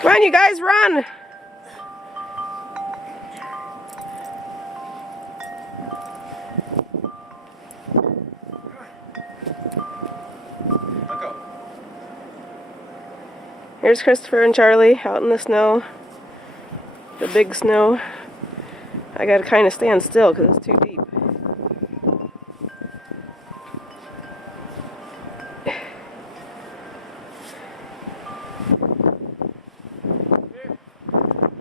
Come on, you guys, run! Let go. Here's Christopher and Charlie out in the snow. The big snow. I gotta kind of stand still because it's too deep.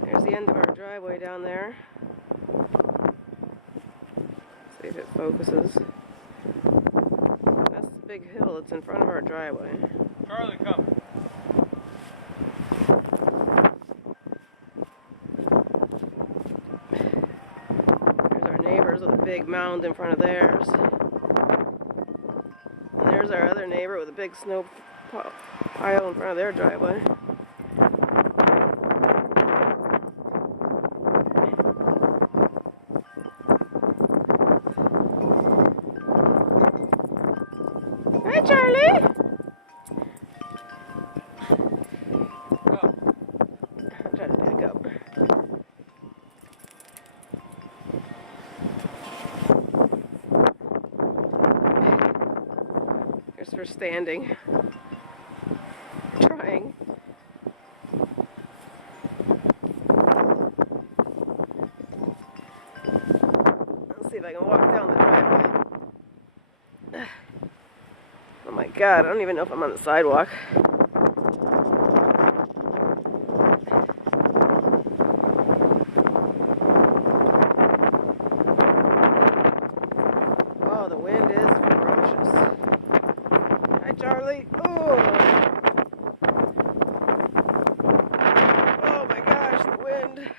There's the end of our driveway down there. See if it focuses. That's the big hill that's in front of our driveway. Charlie, come. There's our neighbors with a big mound in front of theirs. And there's our other neighbor with a big snow pile in front of their driveway. Hi, Charlie! Go. I'm trying to back up. Here's for standing. Trying. Let's see if I can walk down the driveway. Oh my god, I don't even know if I'm on the sidewalk. Oh, the wind is ferocious. Hi, Charlie. Oh! Oh my gosh, the wind.